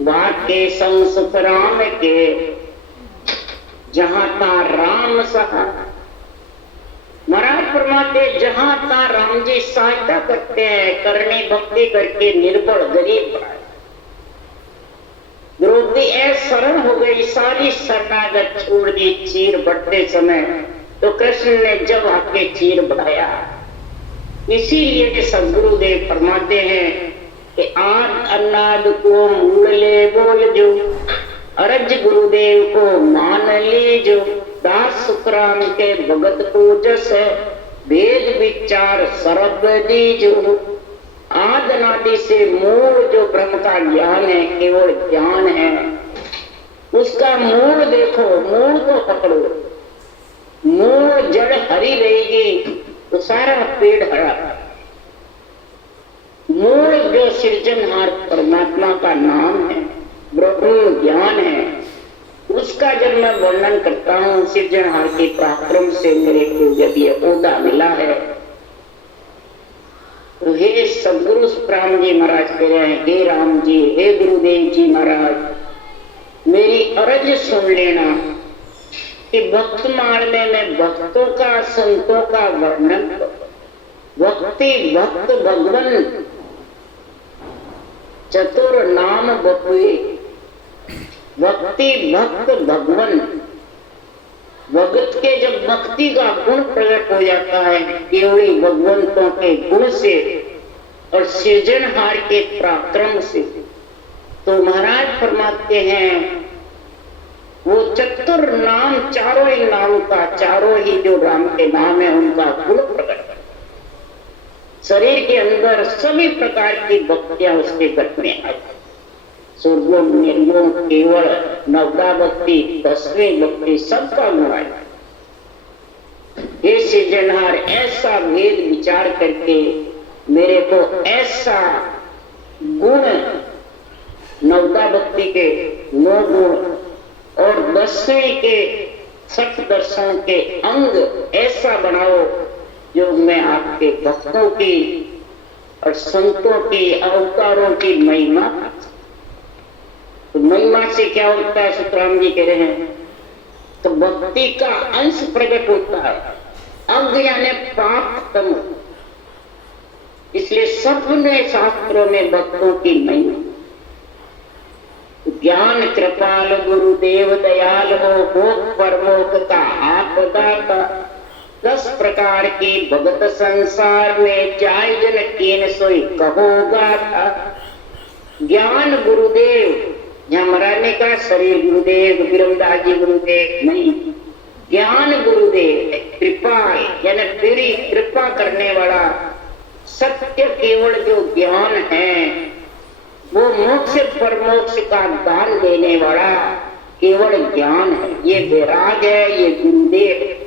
बाटे संग सुख राम के, जहां ता राम सहा। महाराज फरमाते जहां ता राम जी सहायता करते हैं, करनी भक्ति करके निर्बल गरीब द्रौपदी ऐसा शरण हो गई, सारी शरणागत छोड़ दी। चीर बढ़ते समय तो कृष्ण ने जब आके चीर बढ़ाया। इसीलिए सदगुरुदेव फरमाते हैं कि आद अन्नाद को मूल ले बोल जो, अरज गुरुदेव को मान ले जो। दास सुखराम के भगत को जस है, वेद विचार सर्व दीजो। आद अनादि से मूल जो ब्रह्म का ज्ञान है, केवल ज्ञान है, उसका मूल देखो, मूल को पकड़ो। मूल जड़ हरी रहेगी तो सारा पेड़ हरा। मूल जो सृजनहार परमात्मा का नाम है, ब्रह्म ज्ञान है, उसका जब मैं वर्णन करता हूँ सृजनहार के पराक्रम से मेरे को जब ये ओहदा मिला है, तो हे सदगुरु राम जी महाराज कह रहे हैं, हे राम जी, हे गुरुदेव जी महाराज, मेरी अर्ज सुन लेना कि भक्तमाल में मैं भक्तों का संतों का वर्णन करूं। भक्ति भक्त भगवन चतुर नाम बपुए। भक्ति भक्त भगवन, भगत के जब भक्ति का गुण प्रकट हो जाता है केवल भगवंतों के गुण से और सृजनहार के पराक्रम से, तो महाराज फरमाते हैं वो चतुर नाम, चारों ही नाम का, चारों ही जो राम के नाम है उनका गुण प्रकट। शरीर के अंदर सभी प्रकार की भक्तियां उसके गट में आई। सुरगुण, निर्गुण, केवल, नवदा भक्ति, दसवीं भक्ति, सबका गुण आया। ये सृजनहार ऐसा भेद विचार करके मेरे को ऐसा गुण, नवदा भक्ति के 9 गुण और 10वें के 60 दर्शन के अंग ऐसा बनाओ जो मैं आपके भक्तों की और संतों की अवतारों की महिमा। तो महिमा से क्या होता है, सुखराम जी कह रहे हैं, तो भक्ति का अंश प्रकट होता है। अंग यानी पाप तम, इसलिए सबने शास्त्रों में भक्तों की महिमा। ज्ञान कृपाल गुरुदेव दयाल हो परमोक का आपदाता। 10 प्रकार की भगत संसार में जाय जन कीन सोई कहोगा था। ज्ञान गुरुदेव, यहाँ मराने का शरीर गुरुदेव, विरमदास जी गुरुदेव नहीं, ज्ञान गुरुदेव। कृपा यानी तेरी कृपा करने वाला, सत्य केवल जो ज्ञान है वो मोक्ष परमोक्ष का दान देने वाला केवल ज्ञान है। ये वैराग है, ये गुरुदेव।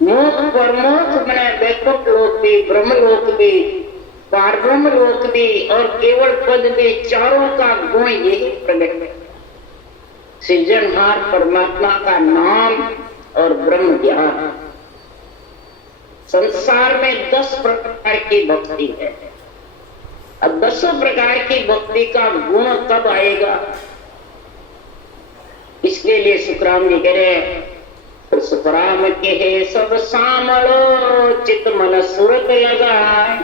मोक्ष परमोक्ष बने वैकुंठ लोक भी, ब्रह्म लोक भी, पारब्रह्म लोक भी और केवल पद भी, चारों का गुण यही प्रकट है। सृजनहार परमात्मा का नाम और ब्रह्म ज्ञान। संसार में 10 प्रकार की भक्ति है। अब 10 प्रकार की भक्ति का गुण कब आएगा, इसके लिए सुखराम जी कह रहे हैं, तो सुखराम के है सब सामलो चित मन सुरत लगाए।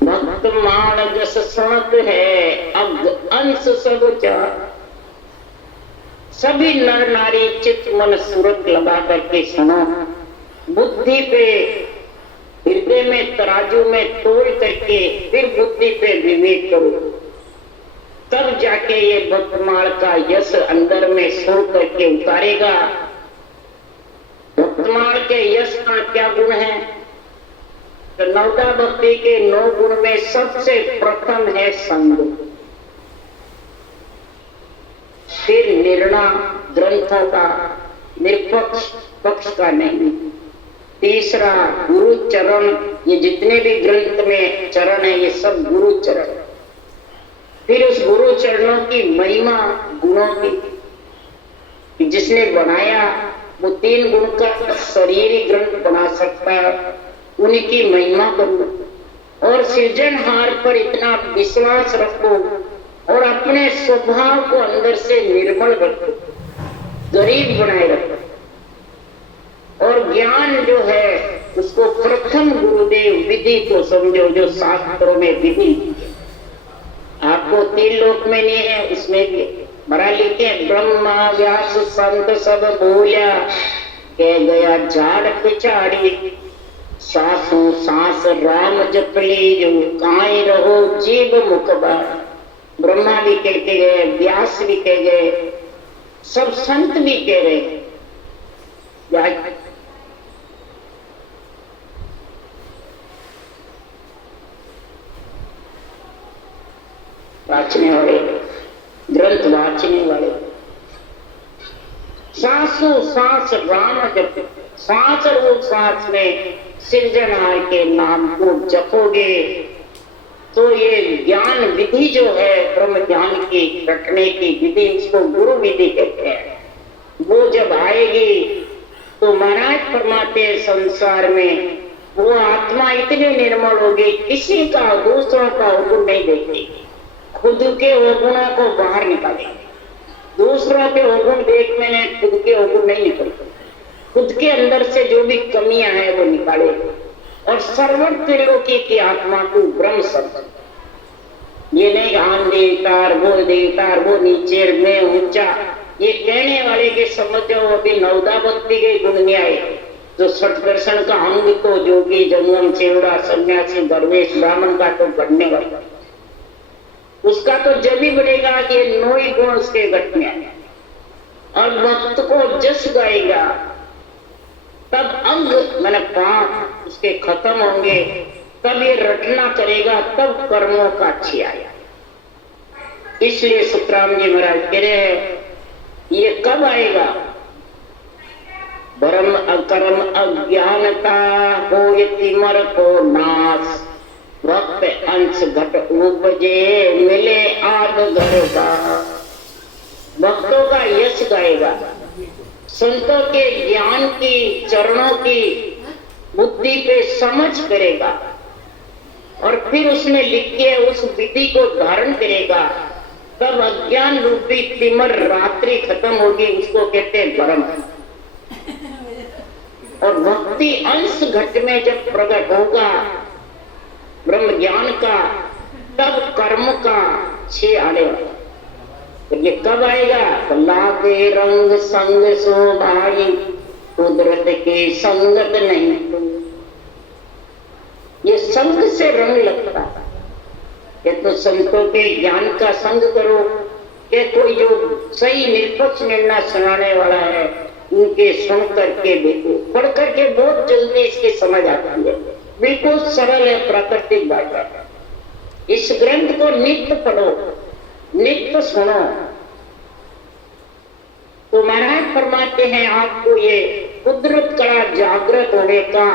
भक्त मान जस सुनत है अग अंश सब चार। सभी नर नारी चित मन सूरत लगा करके सुनो, बुद्धि पे हृदय में तराजू में तोल करके फिर बुद्धि पे विवेक करो, तब जाके ये भक्तमाल का यश अंदर में सो करके उतारेगा। भक्तमाल के यश का क्या गुण है, तो नवदा भक्ति के 9 गुण में सबसे प्रथम है संग, फिर निर्णय ग्रंथों का, निरपक्ष पक्ष का नहीं। तीसरा गुरु चरण, ये जितने भी ग्रंथ में चरण है ये सब गुरु चरण। फिर उस गुरु चरणों की महिमा गुणों की, जिसने बनाया वो 3 गुण का शरीरी ग्रंथ बना सकता है, उनकी महिमा करो। और सृजनहार पर इतना विश्वास रखो और अपने स्वभाव को अंदर से निर्मल रखो, गरीब बनाए रखो। और ज्ञान जो है उसको प्रथम गुरुदेव विधि को समझो, जो शास्त्रों में विधि आपको 3 लोक में नहीं है, उसमें भी बड़ा लिखे ब्रह्मा व्यास संत सब बोलिया, कह गया झाड़ पिछाड़ी, सांसों सांस राम जप लीजो, काई रहो जीव मुखबा। ब्रह्मा भी कह के गए, व्यास भी कह गए, सब संत भी कह रहे। वाचने वाले, ग्रंथ वाचने वाले, सांसों सांस राम जप, सांस और वो सांस में सृजनहार के नाम को जपोगे तो ये ज्ञान विधि जो है, ब्रह्म ज्ञान की रखने की विधि, इसको गुरु विधि कहते हैं, वो जब आएगी तो महाराज फरमाते हैं संसार में वो आत्मा इतनी निर्मल होगी, किसी का दूसरों का हुक्म नहीं देखेगी, खुद के अवगुणों को बाहर निकालेगी। दूसरों के अवगुण देखने में खुद के अवगुण नहीं निकलते, खुद के अंदर से जो भी कमियां हैं वो निकालेगी। और सर्वर त्रिलोकी की आत्मा को ब्रह्म शब्द, ये नहीं हम देवतार वो नीचे मैं ऊंचा, ये कहने वाले के समझ जाओ अभी नवदा भक्ति के गुण नहीं आए। जो सठ दर्शन का अंग तो जोगी जंगम चेवड़ा सन्यासी दरवेश ब्राह्मण का तो बढ़ने वाला, उसका तो जब ही बढ़ेगा कि 9 गुण उसके घट में आए। और भक्त को जस गाएगा तब अंग मैंने पाप उसके खत्म होंगे, तब ये रटना करेगा, तब कर्मों का अच्छी आया। इसलिए सुखराम जी महाराज कह रहे हैं ये कब आएगा? भरम अकर्म अज्ञानता हो तिमर को नाश, वक्त अंश घट उपजे मिले आद घर का। भक्तों का यश गाएगा, संतों के ज्ञान की चरणों की बुद्धि पे समझ करेगा और फिर उसने लिख के उस विधि को धारण करेगा, तब अज्ञान रूपी तिमर रात्रि खत्म होगी, उसको कहते हैं भरम। और भक्ति अंश घट में जब प्रकट होगा ब्रह्म ज्ञान का, तब कर्म का छे आने वाला। तो ये कब आएगा? लागे रंग संग सो भाई, कुदरत के संगत नहीं तो। ये संग से रंग लगता है। ये तो संतों के ज्ञान का संग करो, ये कोई जो सही निष्पक्ष निर्णय सुनाने वाला है उनके सुन करके देखो, पढ़ करके बहुत जल्दी इसकी समझ आती है, बिल्कुल सरल है, प्राकृतिक भाषा। इस ग्रंथ को नित्य पढ़ो, नित्य सुनो, तो महाराज फरमाते हैं आपको ये कुदरत का जागृत होने का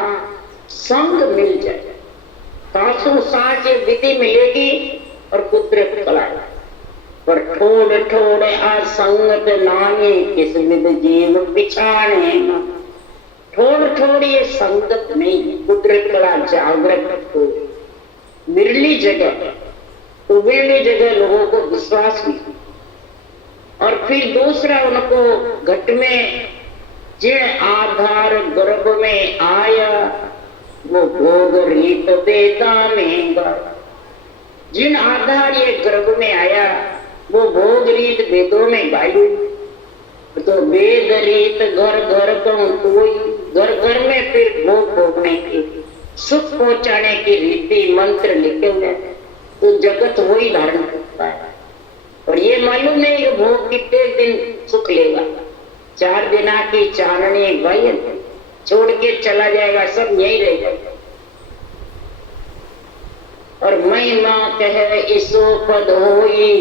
संग मिल जाए, सासू सास ये विधि मिलेगी और कुदरत कला। पर ठोड़ ठोड़ असंगत नानी किस विध जीव पिछाने, ठोड़ ठोड़ ये संगत नहीं, कुदरत कला जागृत हो। बिरली जगह तो बिरली जगह लोगों को विश्वास भी, और फिर दूसरा उनको घट में जिन आधार गर्भ में आया वो भोग रीत वेदा में गा। जिन आधार ये गर्भ में आया वो भोग रीत वेदों में गाई। तो वेद रीत घर घर कोई, घर घर में फिर भोग भोगने की, सुख पहुंचाने की रीति मंत्र लिखे हुए, तो जगत वही धारण करता है। और ये मालूम नहीं कि भोग कितने दिन सुख लेगा, 4 दिना की चांदनी भाई छोड़ के चला जाएगा, सब यही रह जाएगा। और महिमा कह इसो पद होई,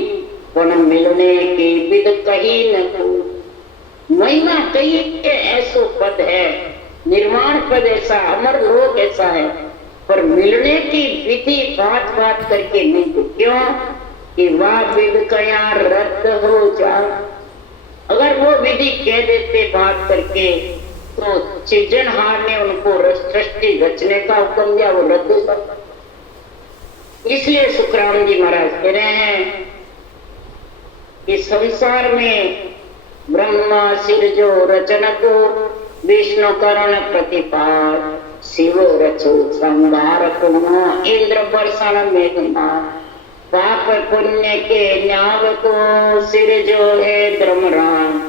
पण मिलने की विध कहीं न को। महिमा कही के ऐसो पद है, निर्माण पद ऐसा, अमर लोक ऐसा है, पर मिलने की विधि बात बात करके नहीं। क्यों कि वह विध कया रद्द हो जा। अगर वो विधि कह देते बात करके तो सृजनहार ने उनको सृष्टि रचने का हुक्म दिया, वो रद्द हो सकता। इसलिए सुखराम जी महाराज कह रहे हैं कि संसार में ब्रह्मा सिरजो रचन को, विष्णु करण प्रतिपाद, शिव रचो संहार को, इंद्र बरसाना मेघमा, पाप पुण्य के न्याव को, सिरजो है धर्मराम,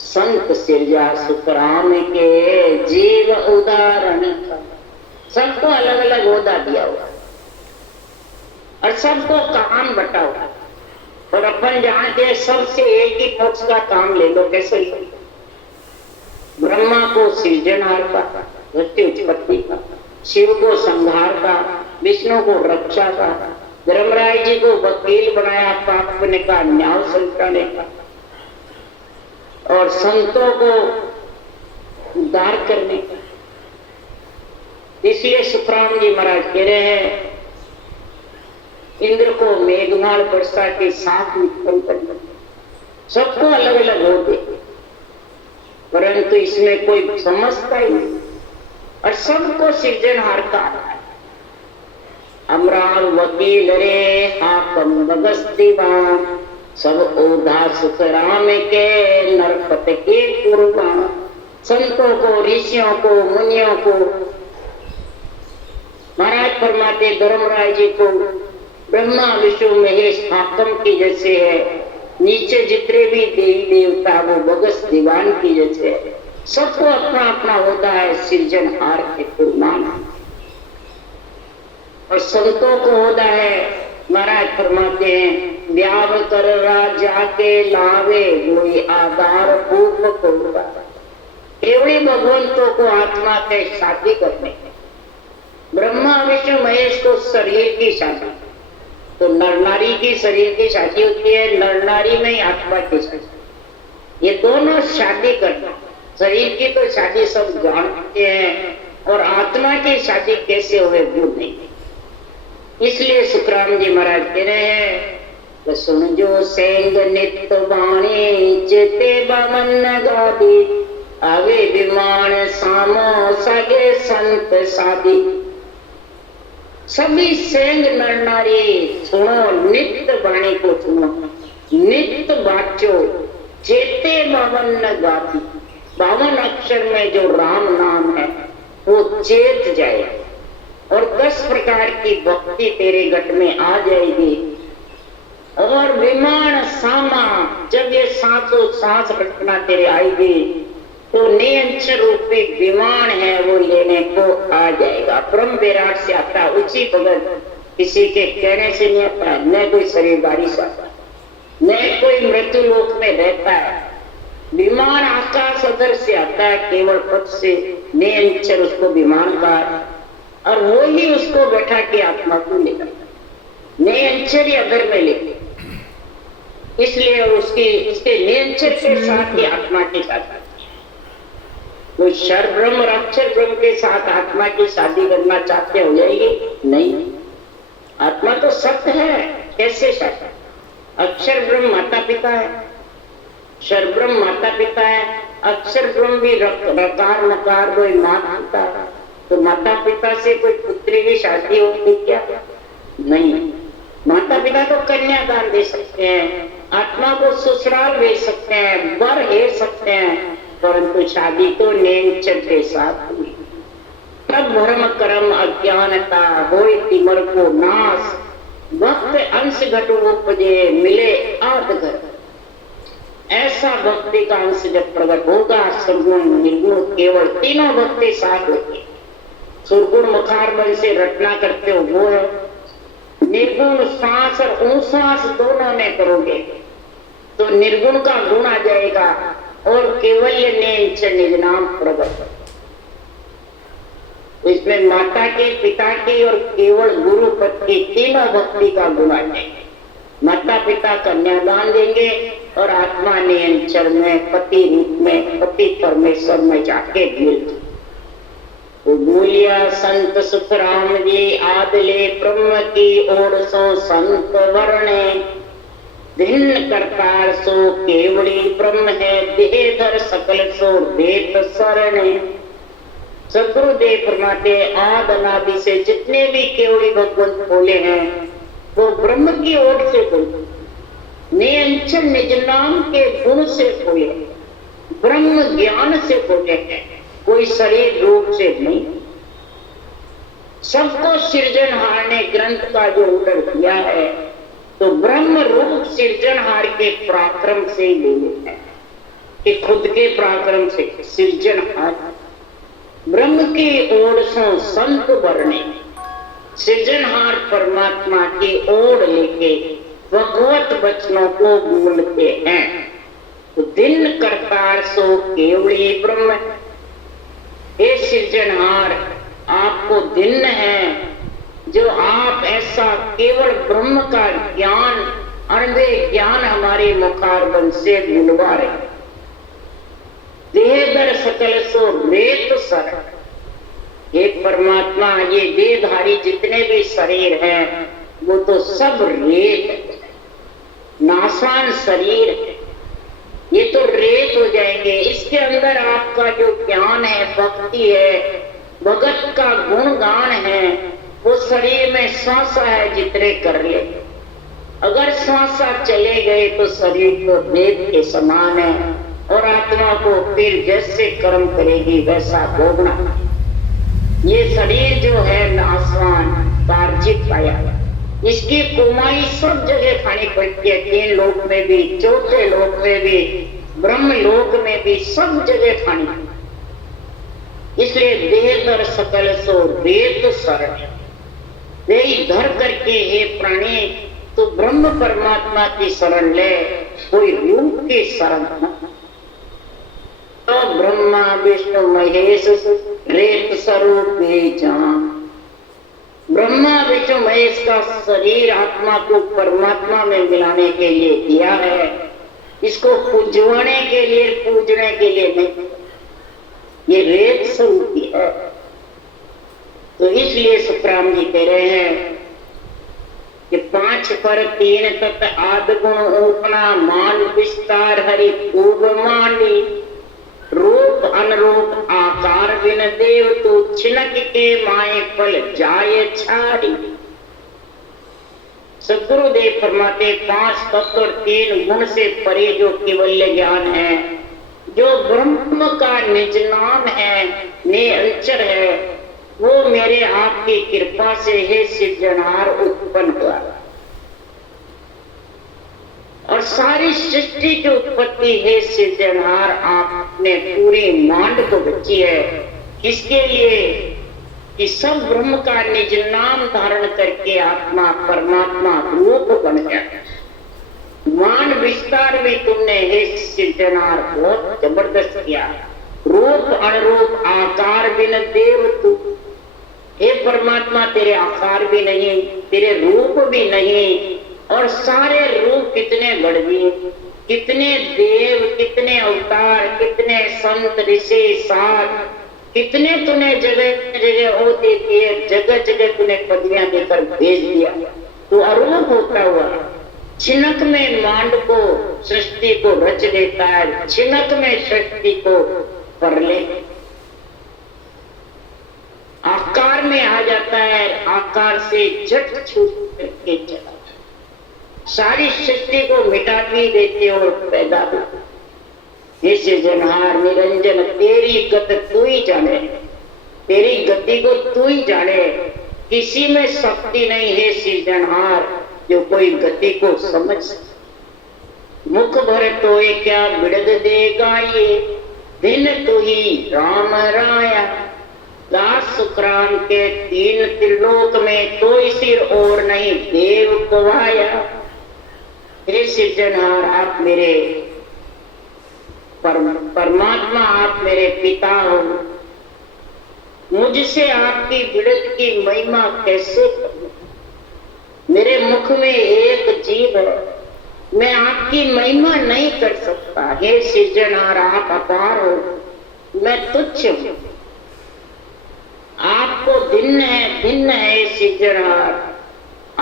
संत सिरजा सुखराम के, जीव उदाहरण। सबको अलग अलग ओहदा दिया हुआ और सबको काम बटा हुआ, और अपन जानते हैं सबसे एक ही पक्ष का काम ले लो। कैसे? ब्रह्मा को सृजनहार का, सृष्टि उत्पत्ति का, शिव को संहार का, विष्णु को रक्षा का, धर्मराय जी को वकील बनाया पाप पुण्य का न्याय संचाने का, और संतों को उद्धार करने का। इसलिए सुखराम जी महाराज कह रहे हैं इंद्र को मेघमाल वर्षा के साथ उत्पन्न करना। सबको अलग अलग होते, परंतु इसमें कोई समझता ही नहीं, और सबको सृजनहार का अमराल वकील रे हाकम बगस्तीवान, सब ओधा सुखराम के नरपत के कुर्बान। संतों को, ऋषियों को, मुनियों को महाराज फरमाते धर्मराय जी को ब्रह्मा विष्णु महेश हाकम की जैसे है, नीचे जितने भी देवी देवता वो बगस दीवान की जैसे है। सबको अपना अपना होता है सृजनहार के कुर्बान, और संतों को होता है महाराज फरमाते हैं व्याव कर राजा के लावे कोई आधार पूर्व को। केवली भगवंतों को आत्मा के शादी करने, ब्रह्मा विष्णु महेश को शरीर की शादी, तो नर नारी की शरीर की शादी होती है, नर नारी में आत्मा की शादी। ये दोनों शादी करना, शरीर की तो शादी सब जानते हैं, और आत्मा की शादी कैसे हुए वो नहीं। इसलिए सुखराम जी महाराज कह रहे हैं तो सुन जो सेंग नित्य बाणी, जेते बामन गादी, आवे विमान सामो सगे संत सादी। सभी सेंग नर नारी सुनो, नित्य वाणी को सुनो, नित्य बाचो, चेते बावन गाती। 52 अक्षर में जो राम नाम है वो चेत जाए, और 10 प्रकार की भक्ति तेरे घट में आ जाएगी। और विमान सामा, जब ये सांसों सांस रखना तेरे आएगी तो नियंत्रण रूपी विमान है वो लेने को आ जाएगा। ब्रह्म विराट से आता, उसी भगत किसी के कहने से नहीं आता, न कोई शरीरदारी से आता, न कोई मृत्यु लोक में रहता है। विमान आकाश अदर से आता है, केवल पद से नियंत्रण उसको विमान का, और वो ही उसको बैठा के आत्मा को लेकर नियंत्रण अदर में लेके, इसलिए उसके नियंत्रण के साथ ही आत्मा के साथ वो शर ब्रह्म और अक्षर ब्रह्म के साथ आत्मा की शादी करना चाहते हो जाएगी? नहीं, आत्मा तो सत्य है। कैसे सत्य? अक्षर ब्रह्म माता पिता है, शर ब्रह्म माता पिता है, अक्षर ब्रह्म भी रकार नकार कोई माता पिता है। तो माता पिता से कोई पुत्री की शादी होगी क्या? नहीं। माता पिता तो कन्यादान दे सकते हैं, आत्मा को ससुराल भेज सकते हैं, वर भेज सकते हैं, परंतु शादी तो नेचर के साथ हुई। तब भ्रम कर्म अज्ञानता होए तिमर को नाश, भक्त अंश घट उपजे मिले आध घर। ऐसा भक्ति का अंश जब प्रकट होगा, सगुण निर्गुण केवल तीनों भक्ति साथ होती। सुरगुण मुखारबन से रचना करते हो वो है, निर्गुण सांस और उश्वास दोनों ने करोगे तो निर्गुण का गुण आ जाएगा, और केवल्य ने निज नाम प्रकट। इसमें माता के, पिता की और केवल गुरु पद की तीनों भक्ति का गुण आ जाएगा। माता पिता कन्यादान देंगे और आत्मा नियंत्रण में पति रूप में पति परमेश्वर में जाके मिलती। तो बोलिया संत सुखराम जी आदले ब्रह्म की ओर सो संत वर्णे, भिन्न करतार सो केवली ब्रह्म है, देहधर सकल सो वेद शरणे। सदगुरुदेव फरमाते आद अनादि से जितने भी केवली भगवंत बोले हैं वो ब्रह्म की ओर से बोले, ने अंचल निज नाम के गुण से बोले, ब्रह्म ज्ञान से बोले हैं, कोई शरीर रूप से नहीं। सबको सृजनहार ने ग्रंथ का जो उदर किया है, तो ब्रह्म रूप सृजनहार के पराक्रम से ही ले है कि खुद के पराक्रम से सृजनहार ब्रह्म की ओर से संत वर्णे सृजनहार परमात्मा की ओर लेके भगवत वचनों को बोलते हैं। तो दिन करतार सो केवली ब्रह्म, हे सृजनहार आपको दिन है जो आप ऐसा केवल ब्रह्म का ज्ञान अनबे ज्ञान हमारे मुखारबंद से बुलवा रहे। देहदर सकल सो रेत सर, हे परमात्मा ये देहधारी जितने भी शरीर हैं वो तो सब रेत, नासान शरीर है, ये तो रेत हो जाएंगे। इसके अंदर आपका जो ज्ञान है, भक्ति है, भगत का गुणगान है, वो शरीर में श्वासा है जितने कर ले। अगर श्वासा चले गए तो शरीर तो रेत के समान है और आत्मा को फिर जैसे कर्म करेगी वैसा भोगना। ये शरीर जो है नासवान कार्जित पाया, इसकी कुमाई सब जगह खानी पड़ती है, 3 लोक में भी, 4थे लोक में भी, ब्रह्म लोक में भी, सब जगह खानी। इसलिए देह दर सकल सो रेत शरण, देह धर करके हे प्राणी तो ब्रह्म परमात्मा की शरण ले, कोई रूप की शरण न। तो ब्रह्मा विष्णु महेश रेत स्वरूप जान, ब्रह्मा विष्णु महेश का शरीर आत्मा को परमात्मा में मिलाने के लिए दिया है, इसको पूजवाने के लिए, पूजने के लिए नहीं। ये रेत स्वरूप है। तो इसलिए सुखराम जी कह रहे हैं कि 5 पर 3 तत् आदि गुण उपना मान विस्तार हरि खूब मांडी, रूप अनुरूप आकार बिन देव तो छिनक के माए फल जाए छाड़ी। सदगुरुदेव फरमाते 5 तत्व और 3 गुण से परे जो केवल्य ज्ञान है, जो ब्रह्म का निज नाम है, ने अंचर है, वो मेरे आपकी कृपा से हे सृजनहार उत्पन्न हुआ। और सारी सृष्टि की उत्पत्ति हे सृजनहार आपने पूरी मांड को बची है। किसके लिए? कि सब ब्रह्म का निज नाम धारण करके आत्मा परमात्मा रूप बन गया। मान विस्तार में तुमने हे सृजनहार बहुत जबरदस्त किया। रूप अनुरूप आकार बिन देव तू, हे परमात्मा तेरे आकार भी नहीं, तेरे रूप भी नहीं, और सारे रूप कितने बढ़ दिए, कितने देव, कितने अवतार, कितने संत ऋषि साध, कितने तूने जगह जगह ओहदे दिए, जगह जगह तूने पदवियां देकर भेज दिया। तो अरूप होता हुआ छिनक में मांड को सृष्टि को रच देता है, छिनक में सृष्टि को पर ले, आकार में आ जाता है, आकार से झट छूट करके चला, सारी सृष्टि को मिटा भी देते और पैदा भी। हे सृजनहार निरंजन तेरी गत तू ही जाने, तेरी गति को तू ही जाने, किसी में शक्ति नहीं है सृजनहार जो कोई गति को समझ। मुख भर तो ये क्या बिड़द देगा ये, दिन तू ही राम राया, दास सुखराम के 3 त्रिलोक में कोई सिर और नहीं देव को आया। हे सृजनहार आप मेरे परमात्मा, आप मेरे पिता हो, मुझसे आपकी बिड़द की महिमा कैसे करूं? मेरे मुख में एक जीव है, मैं आपकी महिमा नहीं कर सकता। हे सृजनहार आप अपार हो, मैं तुच्छ हूं, आपको भिन्न है सृजनहार,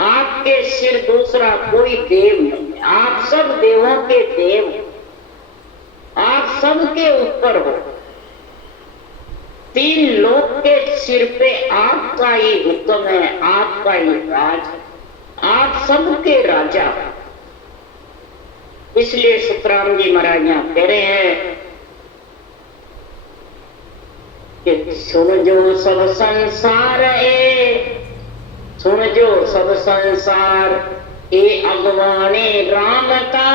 आपके सिर दूसरा कोई देव नहीं, आप सब देवों के देव हो, आप सबके ऊपर हो, 3 लोक के सिर पे आपका ही हुक्म है, आपका ही राज है, आप सबके राजा। इसलिए सुखराम जी महाराज यहाँ कह रहे हैं कि सुन जो सब संसार सुन जो सब संसार ए अगवानी राम का।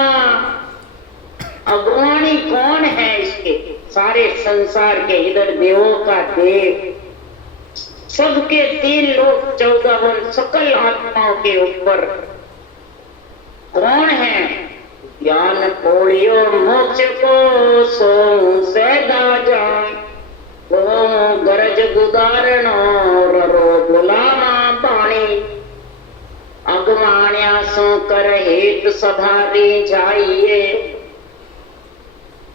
अगवानी कौन है? इसके सारे संसार के इधर देवों का देव, सबके 3 लोक 14 वन सकल आत्माओं के ऊपर कौन है? ज्ञान पोड़ियो मोक्ष को सो सैदा जान, वो गरज गुदारण रो बुलाना पानी। अगवाण्या सो कर हेत सभारी जाइए,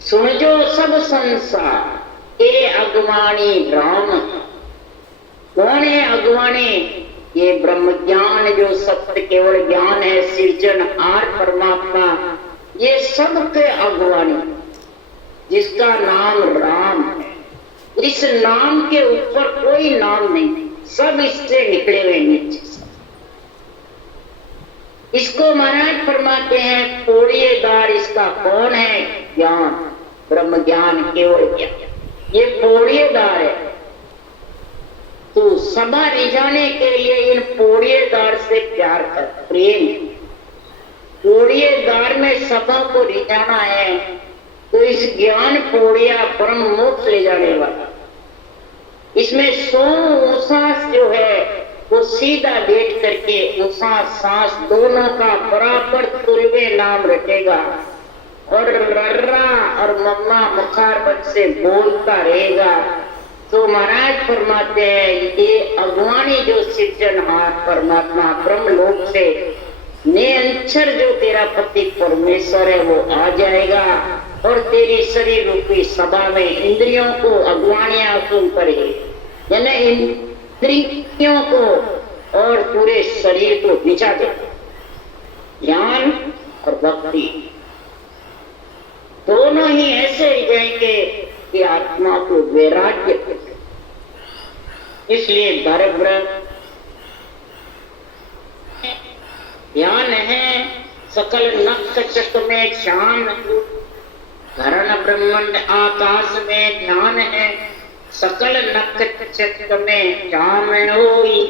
सुन जो सब संसार ए अगवाणी राम। कौन है अगवाणी? ये ब्रह्म ज्ञान जो सत्य केवल ज्ञान है, सृजन आर परमात्मा, ये सबके अगवाणी, जिसका नाम राम है। इस नाम के ऊपर कोई नाम नहीं, सब इससे निकले हुए नीचे। इसको महाराज फरमाते हैं पौड़िएदार इसका कौन है? ज्ञान, ब्रह्म ज्ञान, केवल ज्ञान, ये पौड़िएदार है। तो सभा रिझाने के लिए इन पौड़िएदार से प्यार कर, प्रेम। पौड़िएदार में सभा को रिझाना है, तो इस ज्ञान पौड़िया परम मोक्ष ले जाने वाला। इसमें 100 सांस जो है वो सीधा बैठ करके सांस दोनों का बराबर तुलवे नाम रखेगा, और रर्रा और मम्मा मुखारबत से बोलता रहेगा। तो महाराज फरमाते हैं ये अगवानी जो सृजनहार परमात्मा ब्रह्मलोक से निरंतर जो तेरा पति परमेश्वर है वो आ जाएगा, और तेरी शरीर रूपी सभा में इंद्रियों को अगवानियां सुन करेगी, यानी इंद्रियों को और पूरे शरीर को बिछा दे। ज्ञान और भक्ति दोनों ही ऐसे ही जाएंगे कि आत्मा को वैराग्य। इसलिए धर्म ज्ञान है सकल नक्ष में श्याम, धरण ब्रह्मांड आकाश में ध्यान है, सकल नक्ष में श्याम होई।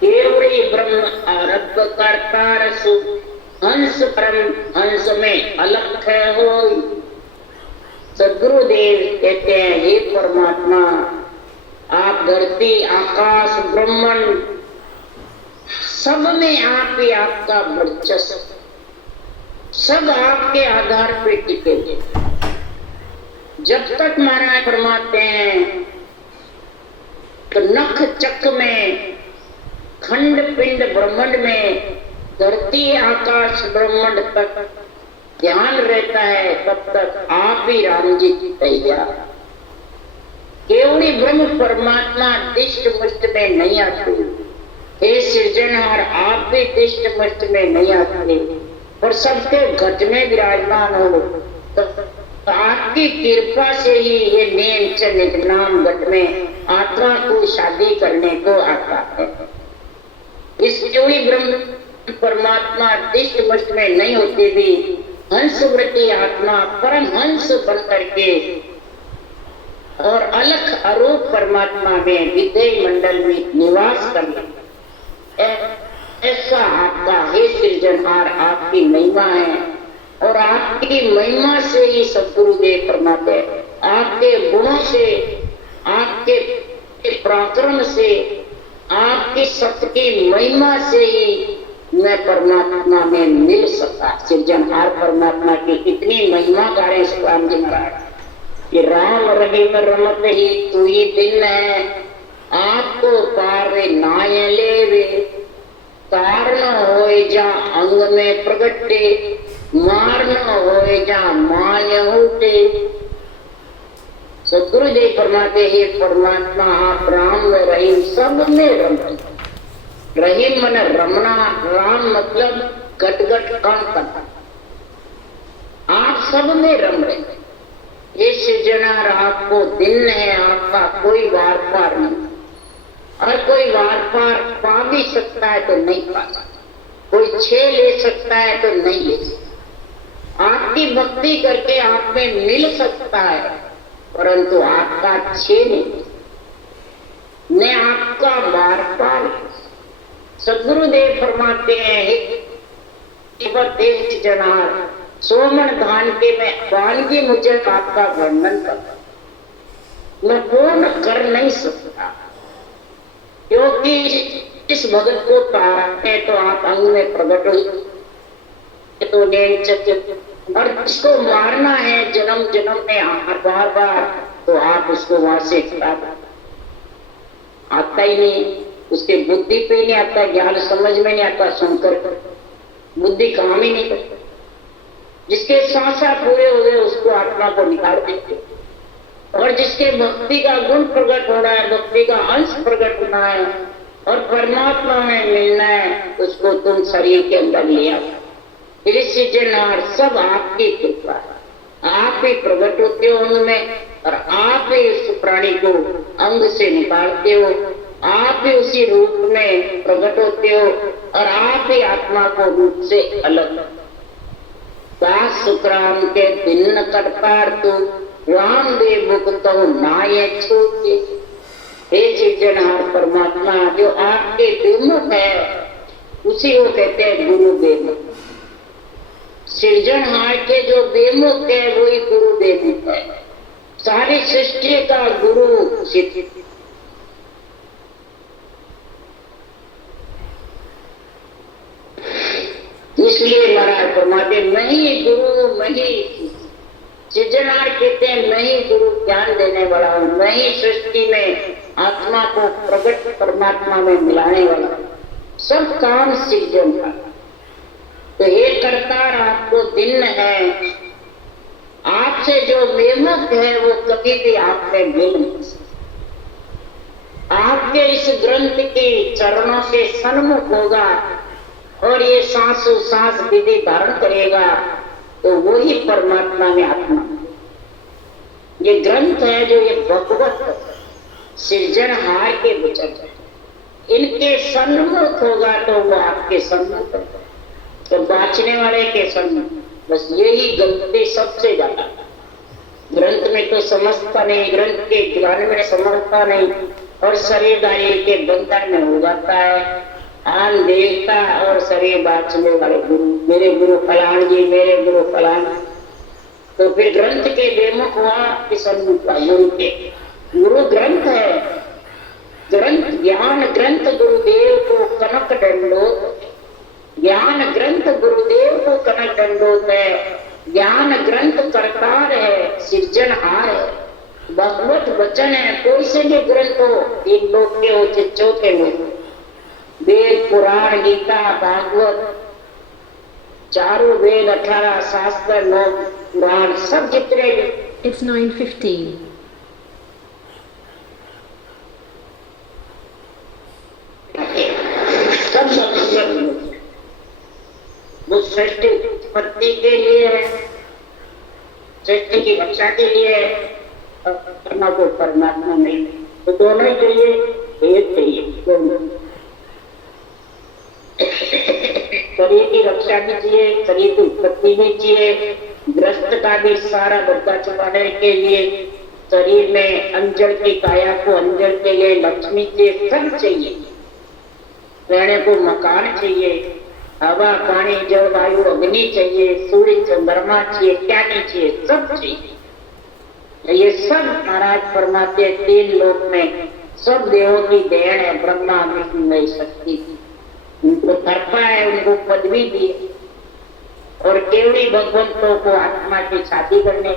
केवली ब्रह्म आरब्ध करता रसु, हंस परम हंस में अलख होई। सदगुरुदेव कहते हैं हे परमात्मा, आप धरती आकाश ब्रह्मांड सब में आप ही आपका वर्चस्व, सब आपके आधार पे टिके। जब तक महाराज फरमाते हैं तो नख चक में खंड पिंड ब्रह्मांड में धरती आकाश ब्रह्मांड तक ध्यान रहता है, तब तक आप ही राम जी की तैयार। केवली ब्रह्म परमात्मा दिष्ट मुष्ट में नहीं आते, हे सृजनहार आप भी दिष्ट मुष्ट में नहीं आते, और सबके घट में विराजमान हो। तो आपकी कृपा से ही ये नेम नाम घट में आत्मा को शादी करने को आता है। इस जोड़ी ब्रह्म परमात्मा दिष्ट मुष्ट में नहीं होती भी हंस वृत्ति आत्मा परम हंस बन करके और अलख अरूप परमात्मा में विदेह मंडल में निवास करना, ऐसा आपका हे सृजनहार आपकी महिमा है। और आपकी महिमा से ही सद्गुरुदेव फरमाते हैं, आपके गुणों से, आपके पराक्रम से, आपकी सत्य की महिमा से ही मैं परमात्मा में मिल सका। सृजनहार परमात्मा की इतनी महिमा गा रहे सुखराम जी महाराज कि राम रहीम रमत ही तू ही दिन है, आपको पार नाय लेवे, कारण होए जा अंग में प्रगटे, मारन होए जा माय होते। सदगुरुदेव फरमाते हे परमात्मा आप राम में रहीम सब में रमते। रहीम मन रमना, राम मतलब गट गट कण कण, आप सब में रम रहे। ये सृजनहार आपको दिन है, आपका कोई वार पार नहीं, और कोई वार पार पा भी सकता है तो नहीं पा सकता। कोई 6 ले सकता है तो नहीं ले सकता। आपकी भक्ति करके आप में मिल सकता है, परंतु आपका 6 नहीं, न आपका बार बार। सदगुरुदेव फरमाते हैं, जनार सोमन धान के में वानगी मुझे आपका वर्णन करता, मैं पूर्ण कर नहीं सकता, क्योंकि इस भगत को तारते तो आप अंग में प्रकट हुई तो और इसको मारना है जन्म जन्म में बार बार, तो आप उसको वहां से आता ही नहीं, उसके बुद्धि पे नहीं आता, ज्ञान समझ में नहीं आता, सुनकर बुद्धि काम ही नहीं करता। जिसके सांसा पूरे हुए उसको आत्मा को निकाल देते, और जिसके भक्ति का गुण प्रकट हो रहा है, भक्ति का अंश प्रकट होना है और परमात्मा में मिलना है, उसको तुम शरीर के अंदर ले आओ। सृजनहार सब आपकी कृपा है, आप ही प्रकट होते हो अंग में, और आप ही उस प्राणी को अंग से निकालते हो, आप ही उसी रूप में प्रकट होते हो, और आप ही आत्मा को रूप से अलग। दास सुखराम के भिन्न करतार तू राम दे मुक्तो नाये छूटे। हे सृजनहार परमात्मा, जो आपके विमुख है उसी को कहते हैं गुरु बेमुख। सृजनहार के जो बेमुख है वही गुरु बेमुख है। सारी सृष्टि का गुरु इसलिए महाराज फरमाते, मैं ही गुरु, मैं ही सृजनहार कहते हैं, मैं ही गुरु ज्ञान देने वाला हूँ, मैं ही सृष्टि में आत्मा को प्रकट परमात्मा में मिलाने वाला हूँ, सब काम सृजन का। तो हे करतार, आपको दिन है, आपसे जो बेमुख है वो कभी भी आप में मिल नहीं सकता। आपके इस ग्रंथ के चरणों के सन्मुख होगा और ये सांसों सांस विधि धारण करेगा, तो वही परमात्मा में आत्मा। ये ग्रंथ है जो ये भगवत सृजनहार के वचन है, इनके सन्मुख होगा तो वो आपके सन्मुख होगा, तो बाँचने वाले के सन्मुख। बस यही गलती सबसे ज्यादा, ग्रंथ में तो समझता नहीं, ग्रंथ के ज्ञान में समझता नहीं, और शरीरदारी के बंधन में हो जाता है। आन देवता और शरीर बाँचने वाले गुरु, मेरे गुरु फलान जी, मेरे गुरु फलान, तो फिर ग्रंथ के बेमुख हुआ कि सन्मुख हुआ गुरु के। गुरु ग्रंथ है, ग्रंथ ज्ञान ग्रंथ गुरुदेव को कनक दंडोत, ज्ञान ग्रंथ गुरुदेव को कनक दंडोत है, ज्ञान ग्रंथ करतार है, सृजनहार है, भगवत वचन है। कोई से भी ग्रंथ हो, तीन लोग के हो, चौथे लोग, वेद पुराण गीता भागवत, चारों वेद 18 शास्त्र 9 पुराण, सब जितने। It's 9:15. सब वो सृष्टि उत्पत्ति के लिए है, सृष्टि की रक्षा के लिए है, परमात्मा को परमात्मा नहीं, तो दोनों ही चाहिए, एक चाहिए, दोनों। शरीर की रक्षा भी चाहिए, शरीर की उत्पत्ति भी चाहिए, ग्रस्त का भी सारा बद्दा छुपाने के लिए, शरीर में अंजल की काया को अंजल के लिए लक्ष्मी चाहिए, सब चाहिए। रहने को मकान चाहिए, हवा पानी जल वायु अग्नि चाहिए, सूर्य चंद्रमा चाहिए, क्या नहीं चाहिए, सब चाहिए। ये सब महाराज फरमाते तीन लोक में सब देवों की देन है, ब्रह्मा विष्णु महेश शक्ति की। उनको कृपा है, उनको पदवी दी, और केवली भगवंतों को आत्मा की शादी करने,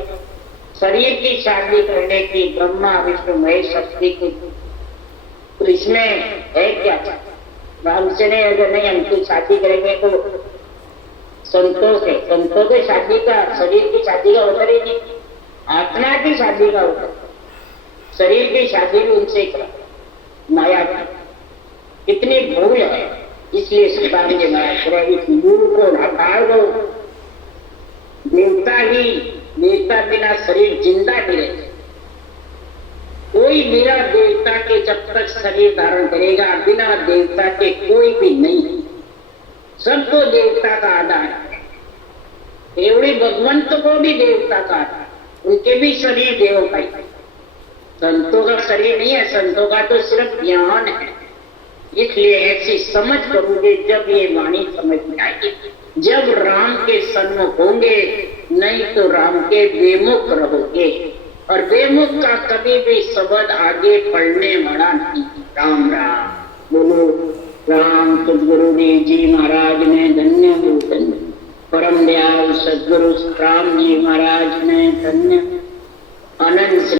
शरीर की शादी करने की ब्रह्मा विष्णु महेश शक्ति की। तो इसमें है क्या, हमसे नहीं, अगर नहीं हमकी शादी करेंगे तो संतोष है, संतों की शादी का, शरीर की शादी का होता ही नहीं, आत्मा की शादी का होता। शरीर की शादी भी उनसे करा, माया की कितनी भूल है। इसलिए सरकार ने इस गुरु को हटा दो, देवता बिना शरीर जिंदा भी रहे। कोई बिना देवता के जब तक शरीर धारण करेगा, बिना देवता के कोई भी नहीं। सबको देवता का आधार है। केवड़ी भगवंत को भी देवता का आधार, उनके भी शरीर देव का ही है। संतों का शरीर नहीं है, संतों का तो सिर्फ ज्ञान है। इसलिए ऐसी समझ करोगे जब ये वाणी समझ में आएगी, जब राम के सन्मुख होंगे, नहीं तो राम के बेमुख रहोगे। और बेमुख का कभी भी शब्द आगे पढ़ने वाला नहीं। राम राम बोलो। राम सदगुरुदेव जी महाराज ने धन्य हो, धन्य परम दयाल सदगुरु राम जी महाराज ने धन्य। अनंत